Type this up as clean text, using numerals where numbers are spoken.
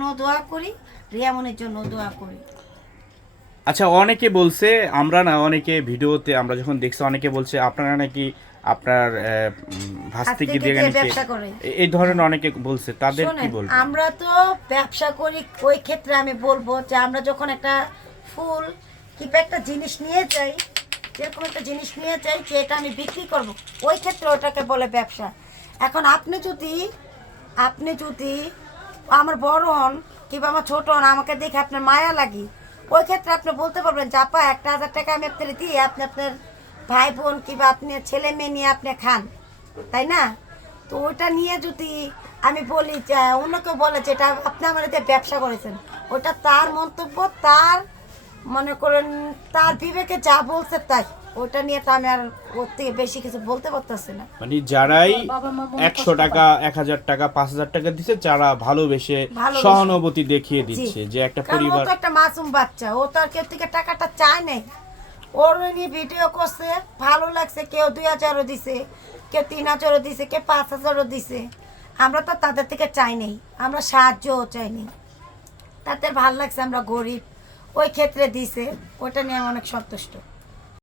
জন্য দোয়া করি, রিয়ামনির জন্য দোয়া করি। আচ্ছা, অনেকে বলছে, আমরা না অনেকে ভিডিওতে আমরা যখন দেখছি অনেকে বলছে আপনারা নাকি আপনার ভাস্তিকে দিয়ে নাকি ব্যবসা করে। এই ধরনের অনেকে বলছে, তাদের কি শোনেন, বলবো? আমরা তো ব্যবসা করি, ওই ক্ষেত্রে আমি বলবো যে আমরা যখন একটা ফুল কিংবা একটা জিনিস নিয়ে যাই, যেরকম একটা জিনিস নিয়ে যাই যে এটা আমি বিক্রি করব, ওই ক্ষেত্রে ওটাকে বলে ব্যবসা। এখন আপনি যদি আমার বড় হন কিংবা আমার ছোট হন, আমাকে দেখে আপনার মায়া লাগি, ওই ক্ষেত্রে আপনি বলতে পারবেন যে আপা 1,000 টাকা আমি আপনার দিই, আপনি আপনার ভাই বোন কিংবা আপনার ছেলে মেয়ে নিয়ে আপনি খান, তাই না? তো ওইটা নিয়ে যদি আমি বলি যে অন্যকে বলে যে এটা আপনি আমার এতে ব্যবসা করেছেন, ওটা তার মন্তব্য, তার মনে করেন তার বিবেকে যা বলছে তাই, ওটা নিয়ে তো আমি আর ওর থেকে বেশি কিছু বলতে পারতেছি না। মানে যারাই 100 টাকা 1000 টাকা 5000 টাকা দিচ্ছে, যারা ভালোবেসে সহানুভূতি দেখিয়ে দিচ্ছে যে একটা কারণ ও পরিবার। তো একটা মাসুম বাচ্চা, ও তো আর কেউ থেকে টাকাটা চায় নাই, ওর নিয়ে ভিডিও করছে, ভালো লাগছে, কেউ 2,000ও দিছে, কেউ 3,000ও দিছে, কেউ 5,000ও দিছে। আমরা তো তাদের থেকে চাই নাই, আমরা সাহায্যও চাইনি, তাদের ভালো লাগছে, আমরা গরিব, ওই ক্ষেত্রে দিছে, ওটা নিয়ে আমি অনেক সন্তুষ্ট।